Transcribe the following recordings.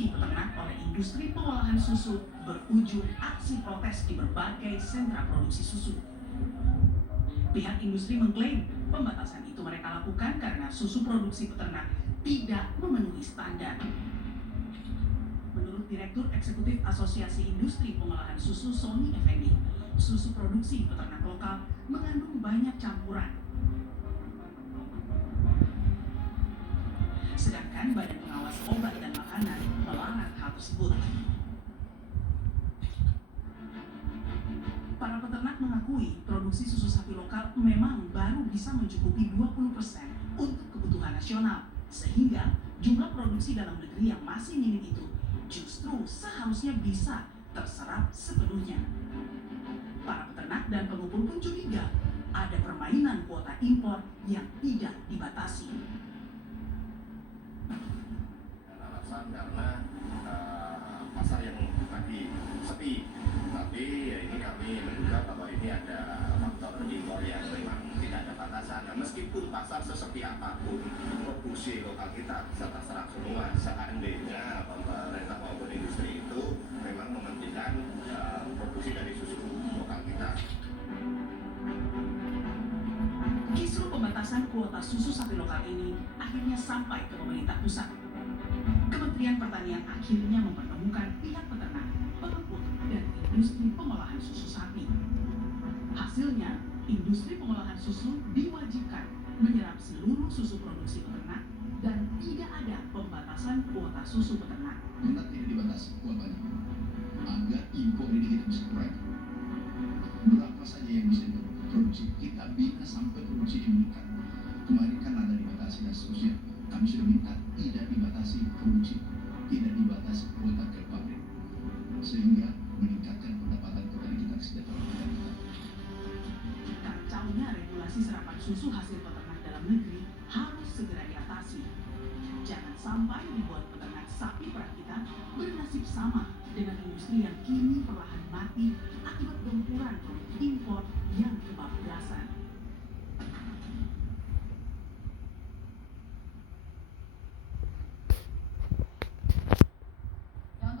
sapi peternak oleh industri pengolahan susu berujung aksi protes di berbagai sentra produksi susu. Pihak industri mengklaim pembatasan itu mereka lakukan karena susu produksi peternak tidak memenuhi standar. Menurut Direktur Eksekutif Asosiasi Industri Pengolahan Susu Sony Effendi, susu produksi peternak lokal mengandung banyak campuran. Sedangkan Badan Pengawas Obat dan Makanan melarang hal tersebut. Para peternak mengakui produksi susu sapi lokal memang baru bisa mencukupi 20% untuk kebutuhan nasional, sehingga jumlah produksi dalam negeri yang masih minim itu justru seharusnya bisa terserap sepenuhnya. Para peternak dan pengumpul pun curiga ada permainan kuota impor yang tidak dibatasi. Alasan karena pasar yang tadi sepi, tapi ya ini kami menduga bahwa ini ada faktor impor yang memang tidak ada batasan. Dan meskipun pasar sesepi apapun, produksi lokal kita bisa terserap semua. Seandainya pemerintah maupun industri itu memang mementingkan produksi dari susu lokal kita. Kisru pembatasan kuota susu sapi lokal ini akhirnya sampai ke pemerintah pusat. Kementerian Pertanian akhirnya mempertemukan pihak peternak, pengepul, dan industri pengolahan susu sapi. Hasilnya, industri pengolahan susu diwajibkan menyerap seluruh susu produksi peternak dan tidak ada pembatasan kuota susu peternak. Kita tidak dibatasi kuotanya agar impor ini kita bisa kurangi. Berapa saja yang bisa diproduksi, kita bisa sampai produksi meningkat. Kemarin kan ada dibatasi dan seterusnya. Kami sudah minta tidak dibatasi produksi, tidak dibatasi kuota ke pabrik, sehingga meningkatkan pendapatan petani kita, kesejahteraan petani kita. Kacaunya regulasi serapan susu hasil peternak dalam negeri harus segera diatasi. Jangan sampai dibuat peternak sapi perah kita bernasib sama dengan industri yang kini perlahan mati akibat gempuran produk impor yang kebablasan.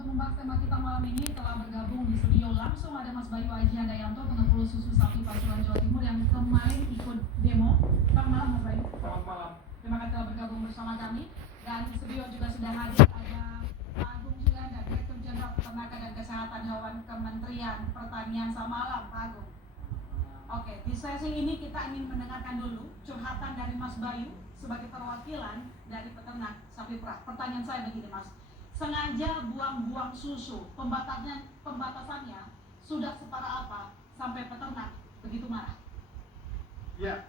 Membahas tema kita malam ini telah bergabung di studio langsung ada Mas Bayu Aji Handayanto, pengepul susu sapi Pasuruan Jawa Timur yang kemarin ikut demo. Selamat malam Mas Bayu. Selamat malam. Terima kasih telah bergabung bersama kami. Dan di studio juga sudah hadir ada Pak Agung Julianda, Direktur Jenderal Peternakan dan Kesehatan Hewan Kementerian Pertanian. Selamat malam Pak Agung. Oke, di sesi ini kita ingin mendengarkan dulu curhatan dari Mas Bayu sebagai perwakilan dari peternak sapi perah. Pertanyaan saya begini Mas, sengaja buang-buang susu, pembatasannya sudah separah apa sampai peternak begitu marah? Ya,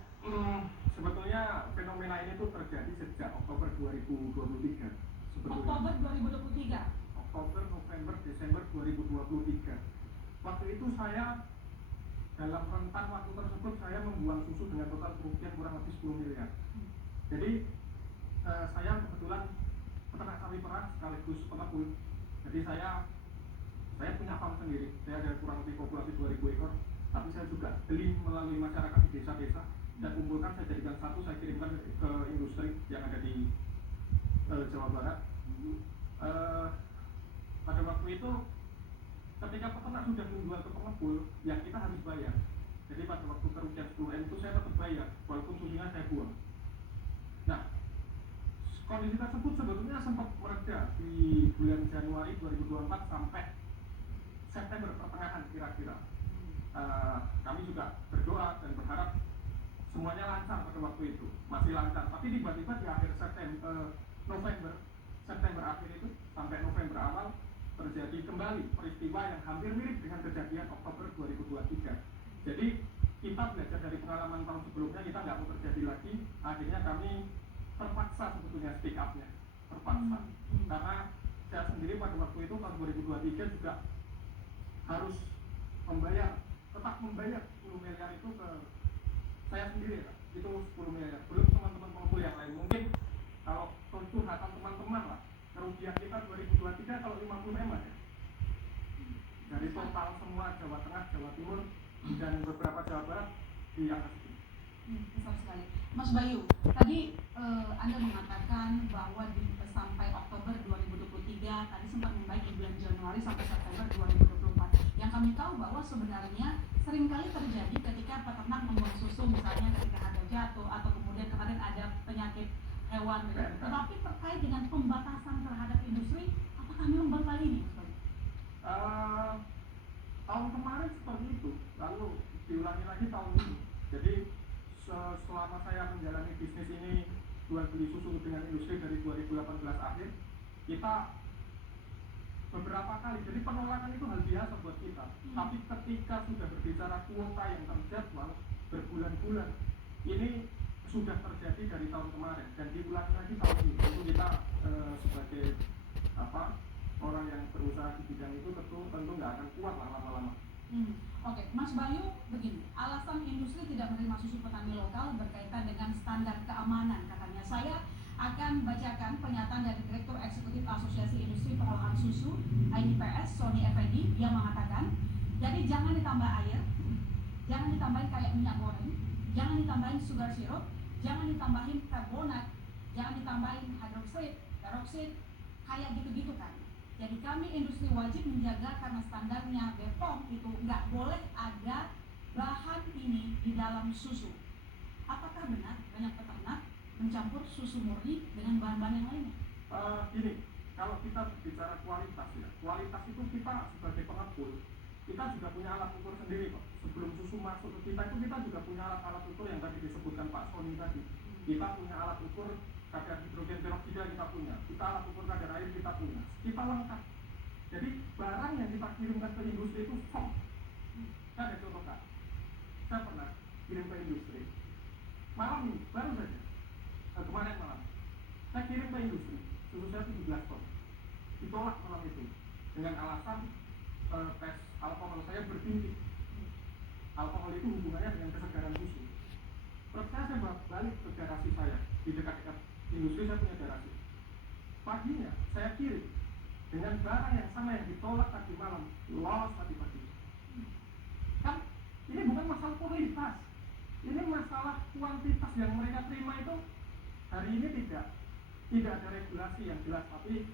sebetulnya fenomena ini tuh terjadi sejak Oktober 2023. Oktober 2023? Oktober, November, Desember 2023. Waktu itu saya dalam rentan waktu tersebut saya membuang susu dengan total kerugian kurang lebih 10 miliar. Jadi saya kebetulan peternak sapi perah sekaligus pengepul. Jadi saya punya farm sendiri. Saya ada kurang lebih populasi 2000 ekor. Tapi saya juga beli melalui masyarakat di desa-desa dan kumpulkan, saya jadikan satu, saya kirimkan ke industri yang ada di Jawa Barat. Pada waktu itu ketika peternak sudah menjual ke pengepul, ya kita harus bayar. Jadi pada waktu kerugian 10M itu saya tetap bayar walaupun susunya saya buang. Nah, kondisi tersebut sebetulnya sempat mereda di bulan Januari 2024 sampai September pertengahan kira-kira. Kami juga berdoa dan berharap semuanya lancar pada waktu itu, masih lancar. Tapi tiba-tiba di akhir September akhir itu sampai November awal terjadi kembali peristiwa yang hampir mirip dengan kejadian Oktober 2023. Jadi kita belajar dari pengalaman tahun sebelumnya, kita nggak mau terjadi lagi. Akhirnya kami terpaksa sebetulnya speak up-nya, terpaksa. Karena saya sendiri pada waktu itu tahun 2023 juga harus tetap membayar 10 miliar itu ke saya sendiri, itu 10 miliar. Belum teman-teman pengepul yang lain. Mungkin kalau curhatan teman-teman lah, kerugian kita 2023 kalau 50 M ya. Dari total semua Jawa Tengah, Jawa Timur, dan beberapa Jawa Barat di atas itu. Besar sekali. Mas Bayu, tadi Anda mengatakan bahwa sampai Oktober 2023 tadi sempat membaik di bulan Januari sampai September 2024. Yang kami tahu bahwa sebenarnya seringkali terjadi ketika peternak membuang susu, misalnya ketika harga jatuh atau kemudian kemarin ada penyakit hewan. Tetapi terkait dengan pembatasan terhadap industri, apakah memang baru kali ini? Tahun kemarin seperti itu, lalu diulangi lagi tahun ini. Jadi selama saya menjalani bisnis ini, jual beli susu dengan industri dari 2018 akhir, kita beberapa kali, jadi penolakan itu hal biasa buat kita. Tapi ketika sudah berbicara kuota yang terjadwal berbulan-bulan, ini sudah terjadi dari tahun kemarin dan diulangi lagi tahun ini. Tentu kita sebagai orang yang berusaha di bidang itu tentu nggak akan kuat lah lama-lama. Oke, Mas Bayu, begini, alasan industri tidak menerima susu petani lokal berkaitan dengan standar keamanan katanya. Saya akan bacakan pernyataan dari Direktur Eksekutif Asosiasi Industri Pengolahan Susu (IDPS) Sony Effendi. Dia mengatakan, jadi jangan ditambah air, jangan ditambahin kayak minyak goreng, jangan ditambahin sugar syrup, jangan ditambahin karbonat, jangan ditambahin hidroksid, peroksid, kayak gitu-gitu kan. Jadi kami industri wajib menjaga karena standarnya BPOM itu nggak boleh ada bahan ini di dalam susu. Apakah benar banyak peternak mencampur susu murni dengan bahan-bahan yang lainnya? Gini, kalau kita bicara kualitas ya, kualitas itu kita sebagai pengepul, kita juga punya alat ukur sendiri Pak. Sebelum susu masuk ke kita itu kita juga punya alat ukur yang tadi disebutkan Pak Sony tadi. Kita punya alat ukur kadar hidrogen peroksida, kita punya, kita alat ukur kadar air kita punya, kita lengkap. Jadi barang yang kita kirimkan ke industri itu firm. Ada contoh Kak, saya pernah kirim ke industri malam ini, baru saja kemarin malam saya kirim ke industri susu saya 17 ton, ditolak malam itu dengan alasan tes alkohol saya bertinggi. Alkohol itu hubungannya dengan kesegaran susu. Terus saya balik ke garasi saya, di dekat-dekat industri saya punya garasi. Paginya saya kirim dengan barang yang sama yang ditolak tadi malam, lolos tadi pagi. Kan ini bukan masalah kualitas, ini masalah kuantitas yang mereka terima itu. Hari ini tidak ada regulasi yang jelas, tapi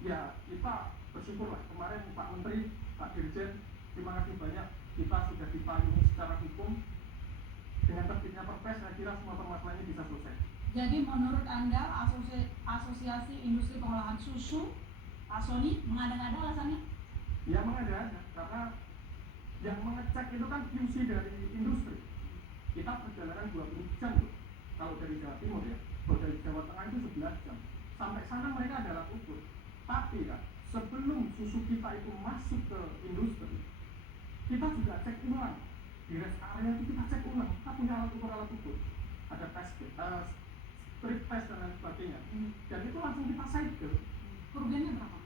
ya kita bersyukurlah kemarin Pak Menteri, Pak Dirjen, terima kasih banyak, kita sudah dipayungi secara hukum. Dengan terbitnya Perpres, saya kira semua permasalahan ini bisa selesai. Jadi menurut Anda Asosiasi Industri Pengolahan Susu, Pak Sony, mengada-ngada alasannya? Ya mengada-ngada, karena yang mengecek itu kan QC dari industri. Kita perjalanan 20 jam loh. Kalau dari Jawa Timur ya, kalau dari Jawa Tengah itu 11 jam. Sampai sana mereka ada alat ukur. Tapi ya, sebelum susu kita itu masuk ke industri, kita juga cek ulang. Di rest area itu kita cek ulang, kita punya alat ukur. Ada tes, strip test dan lain sebagainya. Dan itu langsung kita cycle. Kerugiannya berapa?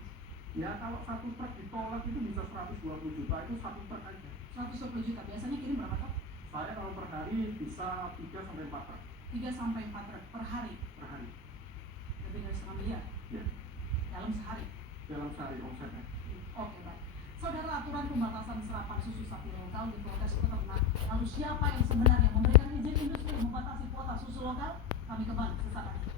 Ya kalau satu truk ditolak itu bisa 120 juta, itu satu truk aja. 120 juta, biasanya kirim berapa truk? Saya kalau per hari bisa 3-4 truk. 3-4 truk per hari? Per hari. Lebih dari 1,5 miliar? Ya. Dalam sehari? Dalam sehari omsetnya. Oke, baik. Saudara, aturan pembatasan serapan susu sapi lokal diprotes peternak. Lalu siapa yang sebenarnya memberikan izin industri membatasi kuota susu lokal? Kami kembali sesaat lagi.